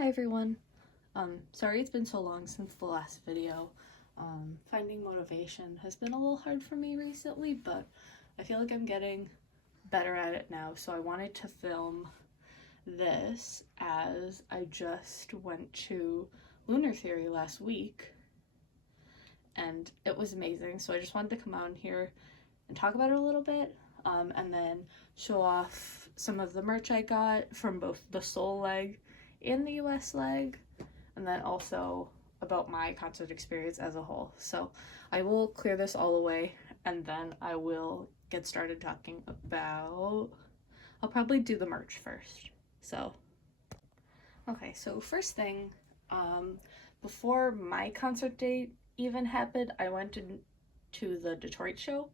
Hi everyone. Sorry it's been so long since the last video. Finding motivation has been a little hard for me recently, but I feel like I'm getting better at it now. So I wanted to film this as I just went to Lunar Theory last week and it was amazing. So I just wanted to come out here and talk about it a little bit, and then show off some of the merch I got from both the Seoul leg and the US leg, and then also about my concert experience as a whole. So I will clear this all away and then I will get started talking about, I'll probably do the merch first. So, okay, so first thing, before my concert date even happened, I went to the Detroit show.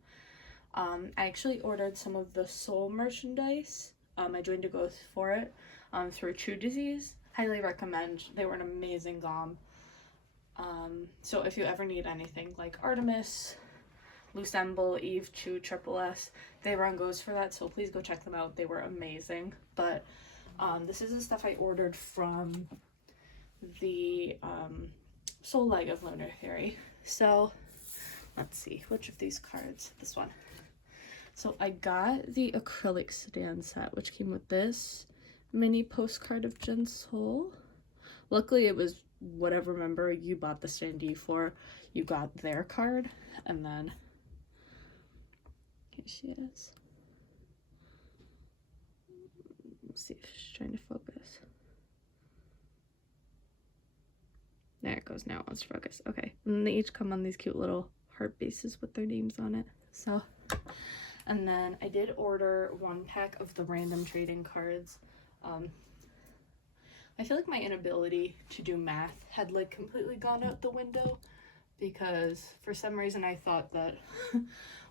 I actually ordered some of the Seoul merchandise. I joined a go for it through True Disease. Highly recommend. They were an amazing gom. So if you ever need anything like Artemis, Lucemble, Eve, Chu, Triple S, they run goes for that, so please go check them out. They were amazing. But this is the stuff I ordered from the Seoul leg of Lunar Theory. So let's see, which of these cards? This one. So I got the acrylic stand set, which came with this mini postcard of Jin Seoul. Luckily, it was whatever member you bought the standee for, you got their card. And then here she is. Let's see if she's trying to focus. There it goes. Now it wants to focus. Okay. And then they each come on these cute little heart bases with their names on it. So, and then I did order one pack of the random trading cards. I feel like my inability to do math had like completely gone out the window, because for some reason I thought that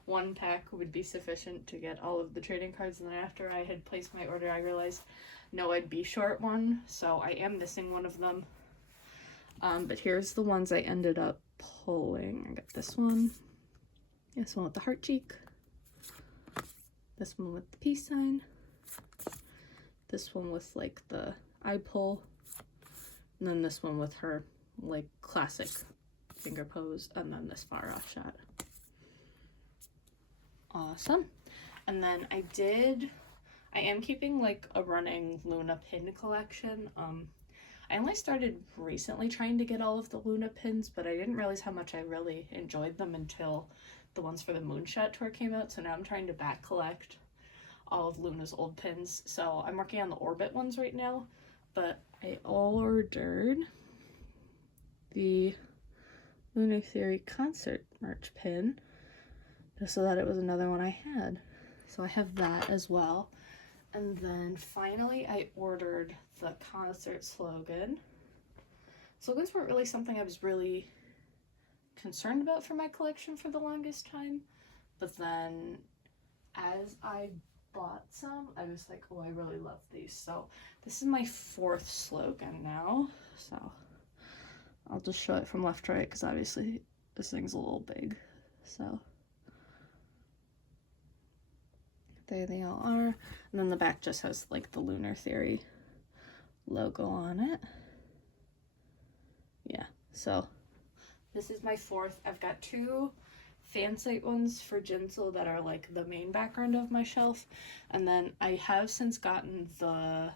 one pack would be sufficient to get all of the trading cards, and then after I had placed my order I realized no, I'd be short one, so I am missing one of them. But here's the ones I ended up pulling. I got this one with the heart cheek, this one with the peace sign, this one with like the eye pull, and then this one with her like classic finger pose, and then this far off shot. Awesome. And then I am keeping like a running Luna pin collection. I only started recently trying to get all of the Luna pins, but I didn't realize how much I really enjoyed them until the ones for the Moonshot tour came out. So now I'm trying to back collect all of Luna's old pins. So I'm working on the Orbit ones right now, but I ordered the Lunar Theory concert merch pin just so that it was another one I had. So I have that as well. And then finally I ordered the concert slogan. Slogans weren't really something I was really concerned about for my collection for the longest time, but then as I bought some, I was like, oh, I really love these. So this is my 4th slogan now, so I'll just show it from left to right because obviously this thing's a little big. So there they all are, and then the back just has like the Lunar Theory logo on it. Yeah, so this is my 4th. I've got 2 fan site ones for Jinsel that are like the main background of my shelf, and then I have since gotten the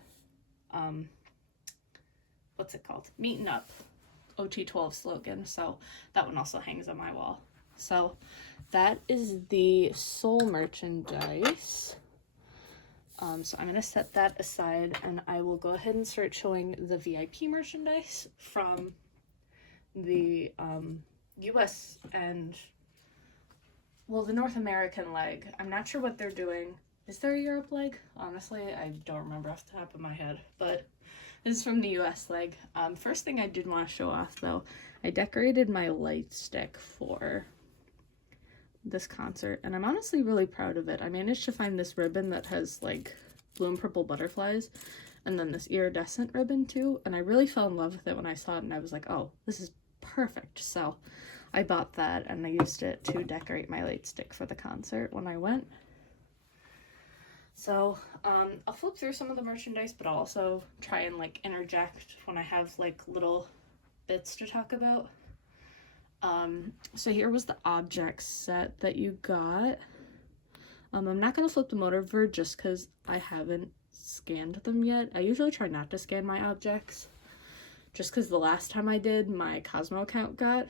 what's it called, Meetin' Up OT12 slogan, so that one also hangs on my wall. So that is the Seoul merchandise. So I'm gonna set that aside and I will go ahead and start showing the VIP merchandise from the US and, well, the North American leg. I'm not sure what they're doing. Is there a Europe leg? Honestly, I don't remember off the top of my head, but this is from the US leg. First thing I did want to show off though, I decorated my light stick for this concert and I'm honestly really proud of it. I managed to find this ribbon that has like blue and purple butterflies and then this iridescent ribbon too, and I really fell in love with it when I saw it and I was like, oh, this is perfect. So I bought that and I used it to decorate my light stick for the concert when I went. So I'll flip through some of the merchandise, but I'll also try and like interject when I have like little bits to talk about. So here was the object set that you got. I'm not gonna flip them over just because I haven't scanned them yet. I usually try not to scan my objects, just because the last time I did, my Cosmo account got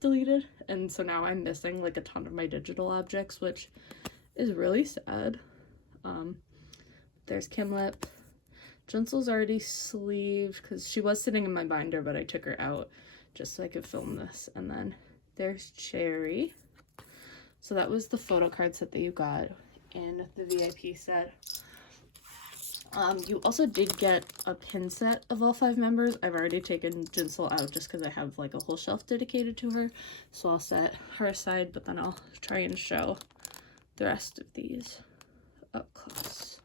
deleted, and so now I'm missing like a ton of my digital objects, which is really sad. There's Kimlip. Jensel's already sleeved because she was sitting in my binder, but I took her out just so I could film this. And then there's Cherry. So that was the photo card set that you got in the VIP set. You also did get a pin set of all 5 members. I've already taken Jinsel out just because I have like a whole shelf dedicated to her. So I'll set her aside, but then I'll try and show the rest of these up close.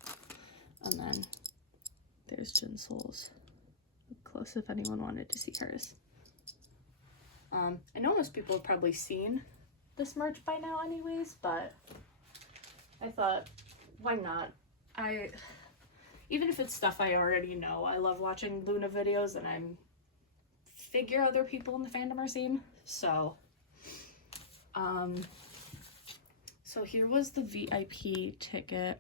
And then there's Jinsel's up close if anyone wanted to see hers. I know most people have probably seen this merch by now anyways, but I thought, why not? Even if it's stuff I already know, I love watching Luna videos, and I figure other people in the fandom are seeing. So here was the VIP ticket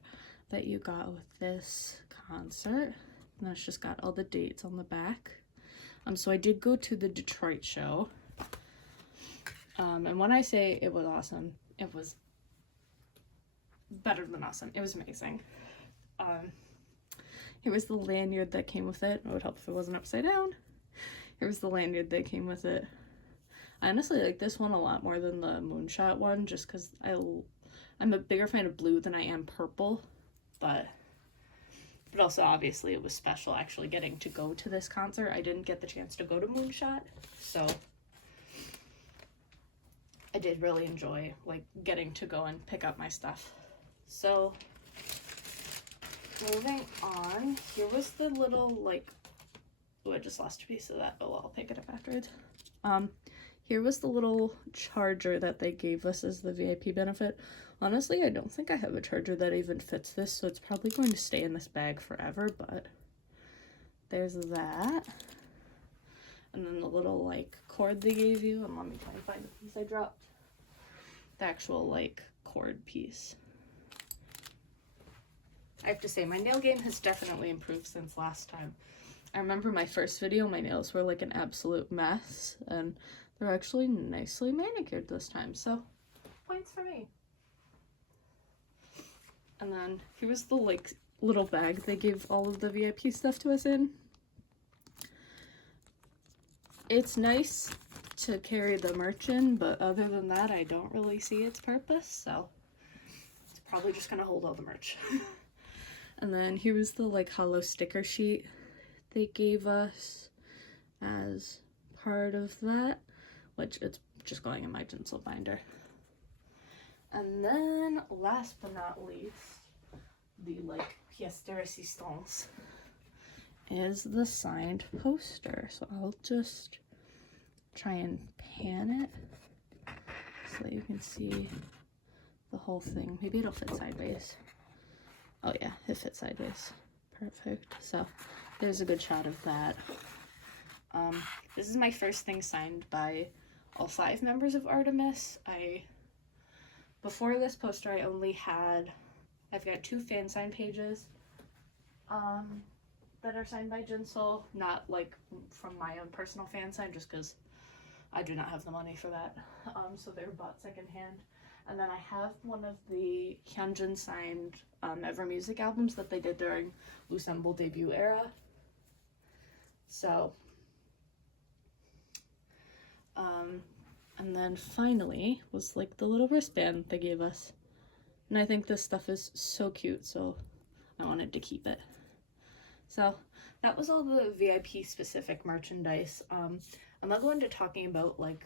that you got with this concert. And that's just got all the dates on the back. So I did go to the Detroit show. And when I say it was awesome, it was better than awesome. It was amazing. Here was the lanyard that came with it. It would help if it wasn't upside down. Here was the lanyard that came with it. I honestly like this one a lot more than the Moonshot one, just because I'm a bigger fan of blue than I am purple, but also obviously it was special actually getting to go to this concert. I didn't get the chance to go to Moonshot, so I did really enjoy like getting to go and pick up my stuff. So moving on, here was the little like, oh, I just lost a piece of that. Oh well, I'll pick it up afterwards. Here was the little charger that they gave us as the VIP benefit. Honestly, I don't think I have a charger that even fits this, so it's probably going to stay in this bag forever, but there's that. And then the little like cord they gave you, and let me try and find the piece I dropped. The actual like cord piece. I have to say, my nail game has definitely improved since last time. I remember my first video, my nails were like an absolute mess, and they're actually nicely manicured this time, so points for me. And then here was the like little bag they gave all of the VIP stuff to us in. It's nice to carry the merch in, but other than that, I don't really see its purpose, so it's probably just gonna hold all the merch. And then here was the like hollow sticker sheet they gave us as part of that, which it's just going in my tinsel binder. And then last but not least, the like pièce de résistance is the signed poster. So I'll just try and pan it so that you can see the whole thing. Maybe it'll fit sideways. Oh yeah, it fits sideways. Perfect. So there's a good shot of that. This is my first thing signed by all 5 members of Artemis. Before this poster, I've got 2 fan sign pages that are signed by Jinsel, not like from my own personal fan sign, just because I do not have the money for that. So they're bought secondhand. And then I have one of the Hyunjin signed Ever Music albums that they did during Lusemble debut era. So, and then finally was like the little wristband they gave us. And I think this stuff is so cute, so I wanted to keep it. So that was all the VIP specific merchandise. I'm not going to talking about like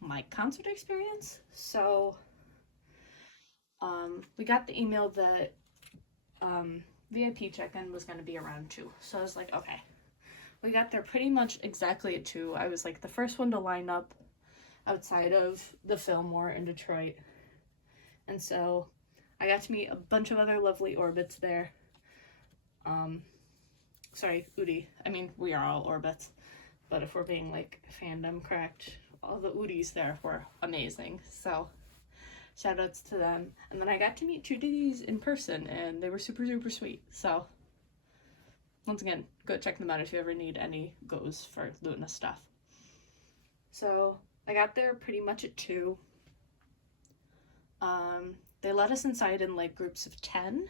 my concert experience. So we got the email that VIP check-in was going to be around 2. So I was like, okay. We got there pretty much exactly at 2. I was like the first one to line up outside of the Fillmore in Detroit. And so I got to meet a bunch of other lovely orbits there. Sorry, Udi. I mean, we are all orbits, but if we're being like fandom correct, all the Udis there were amazing. So shout outs to them. And then I got to meet two of these in person, and they were super, super sweet. So once again, go check them out if you ever need any goes for Luna stuff. So I got there pretty much at 2. They let us inside in like groups of 10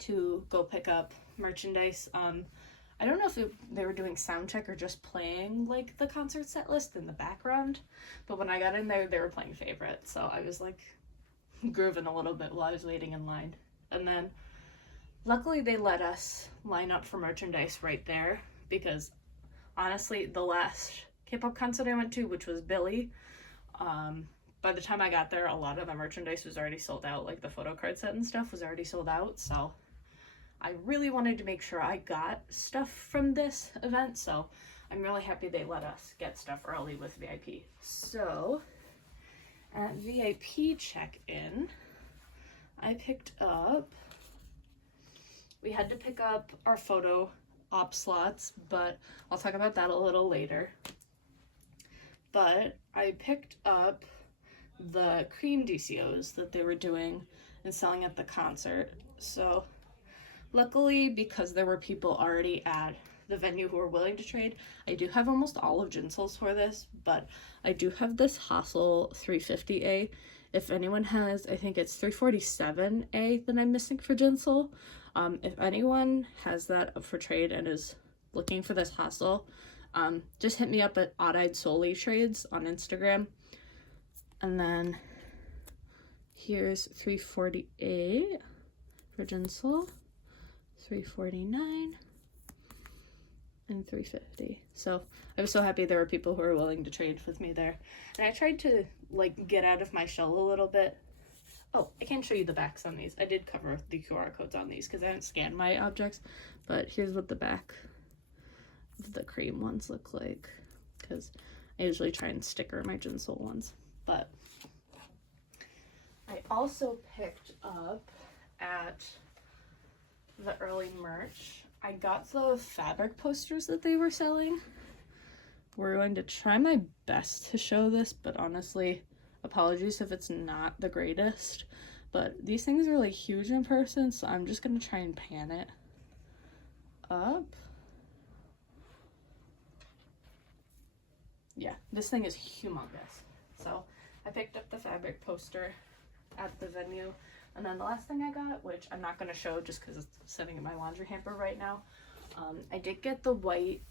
to go pick up merchandise. I don't know if they were doing sound check or just playing like the concert set list in the background, but when I got in there, they were playing favorites, so I was like grooving a little bit while I was waiting in line. And then luckily they let us line up for merchandise right there, because honestly, the last K-pop concert I went to, which was Billy, by the time I got there, a lot of the merchandise was already sold out. Like the photo card set and stuff was already sold out, so I really wanted to make sure I got stuff from this event, so I'm really happy they let us get stuff early with VIP. So at VIP check-in, I picked up, we had to pick up our photo op slots, but I'll talk about that a little later. But I picked up the cream DCOs that they were doing and selling at the concert. So luckily, because there were people already at the venue who were willing to trade, I do have almost all of Jinsel's for this, but I do have this Hassel 350A. If anyone has, I think it's 347A that I'm missing for Jinsel. If anyone has that up for trade and is looking for this Hassel, just hit me up at Odd Eyed Solely Trades on Instagram. And then here's 348 for Jinsel, 349, and 350. So I was so happy there were people who were willing to trade with me there. And I tried to like get out of my shell a little bit. Oh, I can't show you the backs on these. I did cover the QR codes on these because I haven't scanned my objects, but here's what the back of the cream ones look like, because I usually try and sticker my Jinsel ones. But I also picked up at the early merch, I got the fabric posters that they were selling. We're going to try my best to show this, but honestly, apologies if it's not the greatest. But these things are like huge in person, so I'm just going to try and pan it up. Yeah, this thing is humongous. So I picked up the fabric poster at the venue. And then the last thing I got, which I'm not going to show just because it's sitting in my laundry hamper right now, I did get the white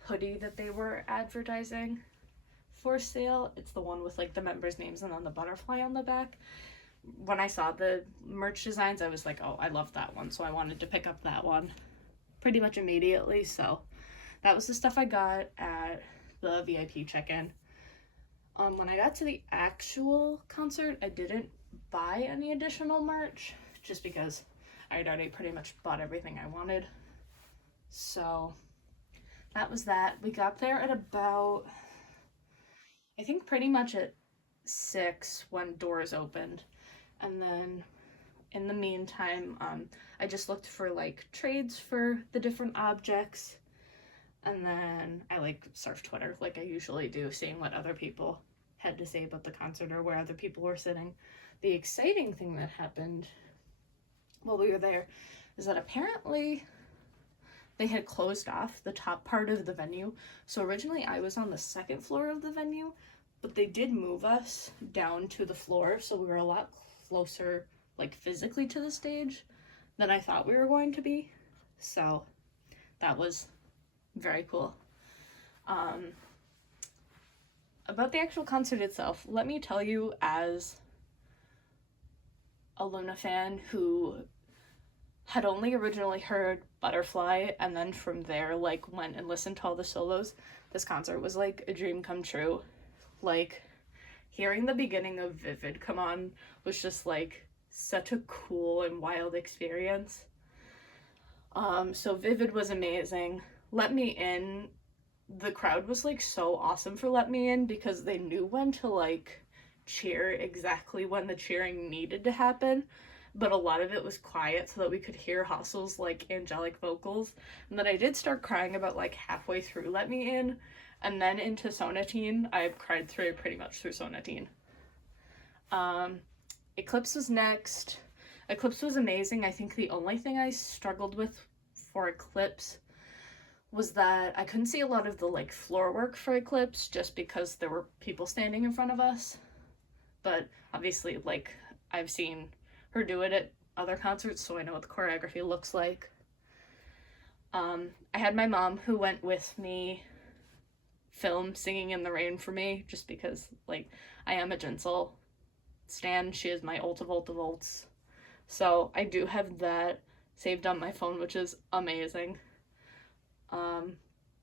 hoodie that they were advertising for sale. It's the one with like the members' names and then the butterfly on the back. When I saw the merch designs, I was like, oh, I love that one. So I wanted to pick up that one pretty much immediately. So that was the stuff I got at the VIP check-in. When I got to the actual concert, I didn't buy any additional merch just because I had already pretty much bought everything I wanted. So that was that. We got there at about, I think pretty much at 6 when doors opened. And then in the meantime, I just looked for like trades for the different objects. And then I like surfed Twitter like I usually do, seeing what other people had to say about the concert or where other people were sitting. The exciting thing that happened while we were there is that apparently they had closed off the top part of the venue. So originally I was on the second floor of the venue, but they did move us down to the floor, so we were a lot closer like physically to the stage than I thought we were going to be. So that was very cool. About the actual concert itself, let me tell you, as a Luna fan who had only originally heard Butterfly and then from there like went and listened to all the solos, this concert was like a dream come true. Like hearing the beginning of Vivid come on was just like such a cool and wild experience. So Vivid was amazing. Let Me In, the crowd was like so awesome for Let Me In because they knew when to like cheer exactly when the cheering needed to happen. but a lot of it was quiet so that we could hear Hustle's like angelic vocals. And then I did start crying about like halfway through Let Me In, and then into Sonatine. I cried through pretty much through Sonatine. Eclipse was next. Eclipse was amazing. I think the only thing I struggled with for Eclipse was that I couldn't see a lot of the like floor work for Eclipse just because there were people standing in front of us. But obviously, like, I've seen her do it at other concerts, so I know what the choreography looks like. I had my mom who went with me film Singing in the Rain for me, just because, like, I am a Jinsel stan. She is my ult of ult of ults. So I do have that saved on my phone, which is amazing.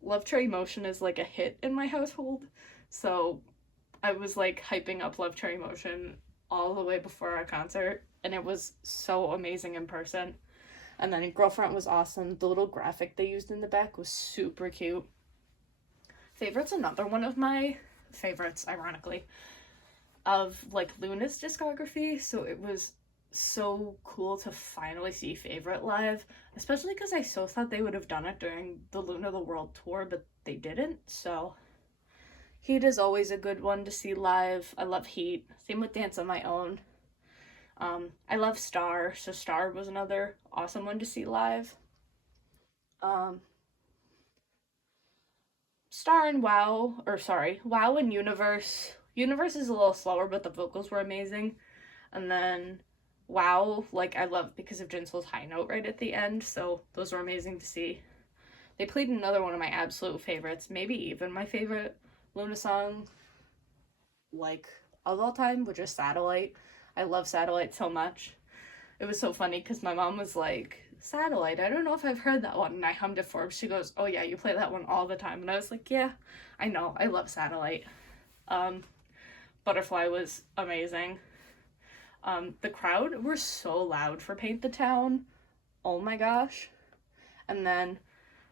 Love Cherry Motion is like a hit in my household, so I was like hyping up Love Cherry Motion all the way before our concert, and it was so amazing in person. And then Girlfriend was awesome. The little graphic they used in the back was super cute. Favorite's another one of my favorites, ironically, of like Luna's discography, so it was so cool to finally see Favorite live, especially because I so thought they would have done it during the Luna the World tour, but they didn't. So Heat is always a good one to see live. I love Heat. Same with Dance on My Own. I love Star, so Star was another awesome one to see live. Star and Wow and Universe. Universe is a little slower, but the vocals were amazing. And then Wow, like, I love because of Jinsel's high note right at the end, so those were amazing to see. They played another one of my absolute favorites, maybe even my favorite Luna song, like, of all time, which is Satellite. I love Satellite so much. It was so funny because my mom was like, Satellite, I don't know if I've heard that one, and I hummed it for her. She goes, oh yeah, you play that one all the time. And I was like, yeah, I know, I love Satellite. Butterfly was amazing. The crowd were so loud for Paint the Town. Oh my gosh. And then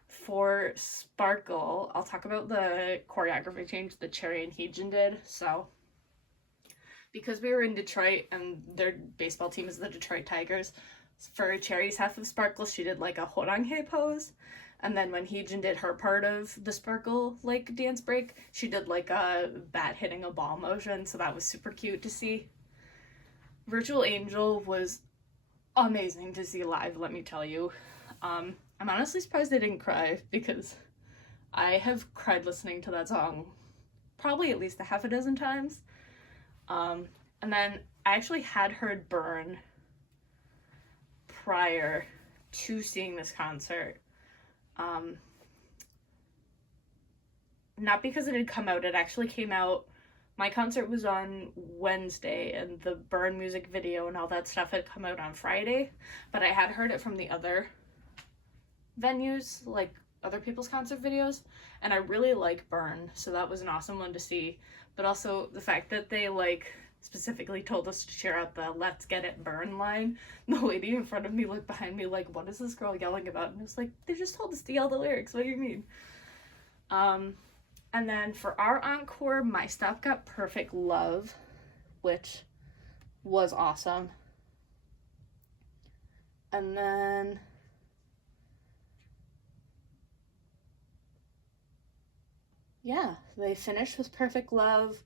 for Sparkle, I'll talk about the choreography change that Cherry and Heejin did. So, because we were in Detroit and their baseball team is the Detroit Tigers, for Cherry's half of Sparkle, she did like a horanghe pose. And then when Heejin did her part of the Sparkle like dance break, she did like a bat hitting a ball motion. So that was super cute to see. Virtual Angel was amazing to see live, let me tell you. I'm honestly surprised I didn't cry because I have cried listening to that song probably at least a half a dozen times. And then I actually had heard Burn prior to seeing this concert. Not because it had come out, it actually came out. My concert was on Wednesday, and the Burn music video and all that stuff had come out on Friday, but I had heard it from the other venues, like other people's concert videos, and I really like Burn, so that was an awesome one to see. But also the fact that they like specifically told us to cheer out the "Let's Get It Burn" line. The lady in front of me looked behind me like, what is this girl yelling about? And I was like, they just told us to yell the lyrics, what do you mean? And then for our encore, My Stop got Perfect Love, which was awesome. And then yeah, they finished with Perfect Love.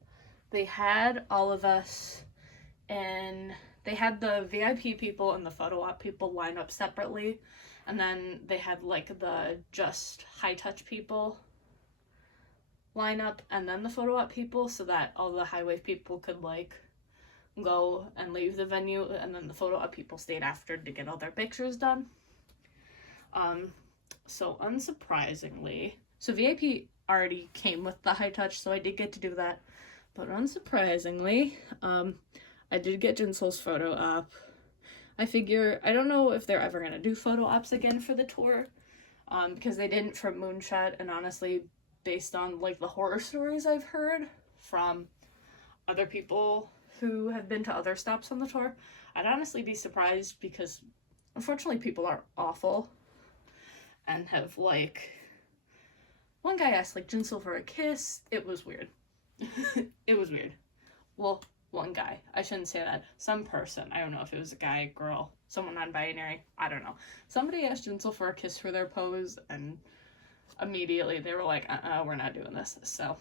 They had all of us, and they had the VIP people and the photo op people line up separately, and then they had like the just high touch people line up and then the photo op people, so that all the high wave people could like go and leave the venue, and then the photo op people stayed after to get all their pictures done. So unsurprisingly, so VIP already came with the high touch, so I did get to do that. But unsurprisingly, I did get Jinsel's photo op. I figure, I don't know if they're ever gonna do photo ops again for the tour, because they didn't for Moonshot, and honestly, based on like the horror stories I've heard from other people who have been to other stops on the tour, I'd honestly be surprised, because unfortunately people are awful and have like, one guy asked like Jinsel for a kiss. It was weird. It was weird. Well, one guy. I shouldn't say that. Some person. I don't know if it was a guy, girl, someone non-binary. I don't know. Somebody asked Jinsel for a kiss for their pose, and immediately they were like, we're not doing this. So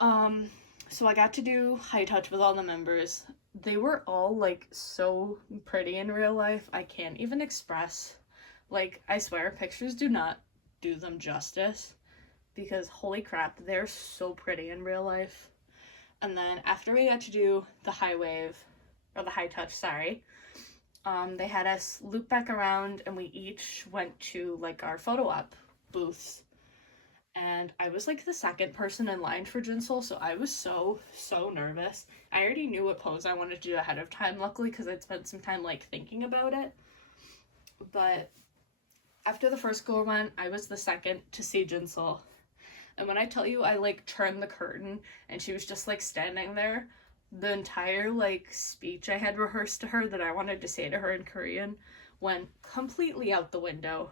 I got to do high touch with all the members. They were all like so pretty in real life. I can't even express. Like, I swear, pictures do not do them justice, because holy crap, they're so pretty in real life. And then after we got to do the high wave, or the high touch, sorry, they had us loop back around, and we each went to like our photo op booths. And I was like the second person in line for Jinsel, so I was so nervous. I already knew what pose I wanted to do ahead of time, luckily, because I'd spent some time like thinking about it. But after the first go around, I was the second to see Jinsel. And when I tell you I like turned the curtain and she was just like standing there, the entire like speech I had rehearsed to her that I wanted to say to her in Korean went completely out the window.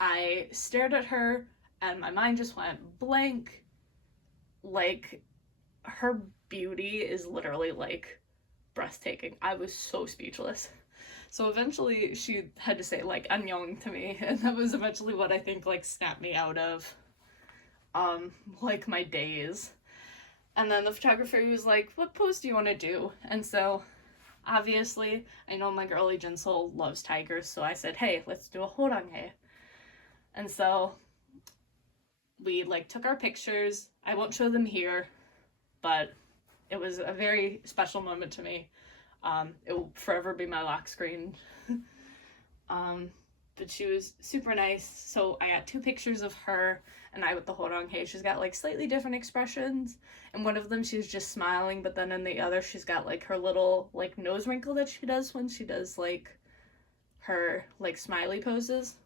I stared at her and my mind just went blank. Like, her beauty is literally like breathtaking. I was so speechless. So eventually she had to say like annyeong to me, and that was eventually what I think like snapped me out of like my days. And then the photographer was like, what pose do you want to do? And so obviously I know my girly Jinsel loves tigers, so I said, hey, let's do a horange. And so we like took our pictures. I won't show them here, but it was a very special moment to me. It will forever be my lock screen. But she was super nice. So I got two pictures of her and I with the horange. She's got like slightly different expressions. In one of them she's just smiling, but then in the other she's got like her little like nose wrinkle that she does when she does like her like smiley poses.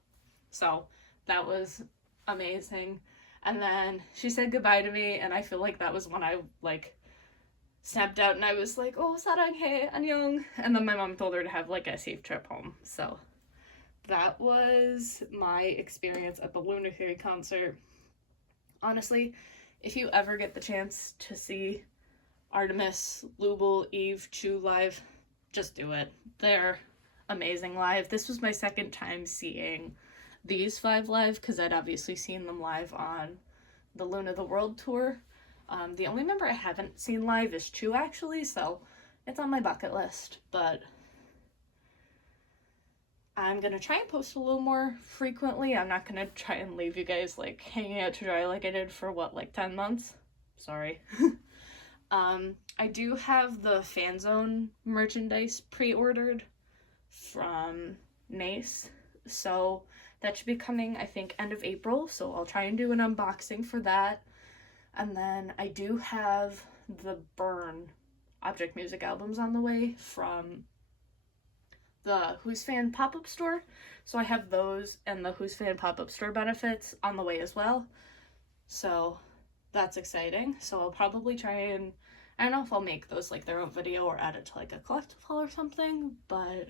So that was amazing. And then she said goodbye to me, and I feel like that was when I like snapped out and I was like, oh, saranghae, annyeong. And then my mom told her to have like a safe trip home. So that was my experience at the Lunar Theory concert. Honestly, if you ever get the chance to see Artemis, Lubel, Eve, Chu live, just do it. They're amazing live. This was my second time seeing these five live, because I'd obviously seen them live on the Luna the World tour. The only member I haven't seen live is Chu, actually, so it's on my bucket list, but I'm gonna try and post a little more frequently. I'm not gonna try and leave you guys like hanging out to dry like I did for what, like 10 months? Sorry. I do have the Fan Zone merchandise pre-ordered from Nace, so that should be coming, I think, end of April, so I'll try and do an unboxing for that. And then I do have the Burn Object Music albums on the way from the Who's Fan pop-up store. So I have those and the Who's Fan pop-up store benefits on the way as well. So that's exciting. So I'll probably try and, I don't know if I'll make those like their own video or add it to like a collective haul or something, but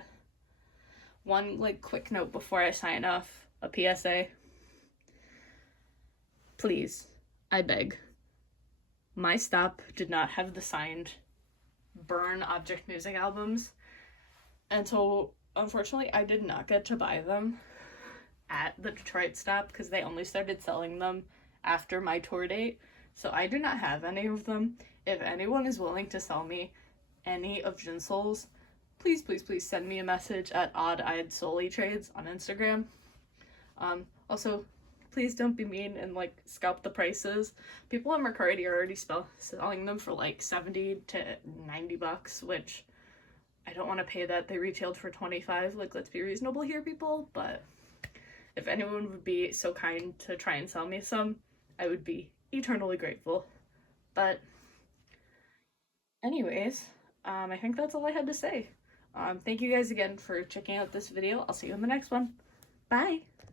one like quick note before I sign off, a PSA. Please, I beg. My stop did not have the signed Burn Object Music albums, and so unfortunately I did not get to buy them at the Detroit stop because they only started selling them after my tour date, so I do not have any of them. If anyone is willing to sell me any of Jinsel's, please send me a message at Odd-Eyed Solely Trades on Instagram. Also, please don't be mean and like scalp the prices. People on Mercari are already selling them for like 70 to 90 bucks, which I don't want to pay that. They retailed for 25. Like, let's be reasonable here, people. But if anyone would be so kind to try and sell me some, I would be eternally grateful. But anyways, I think that's all I had to say. Thank you guys again for checking out this video. I'll see you in the next one. Bye!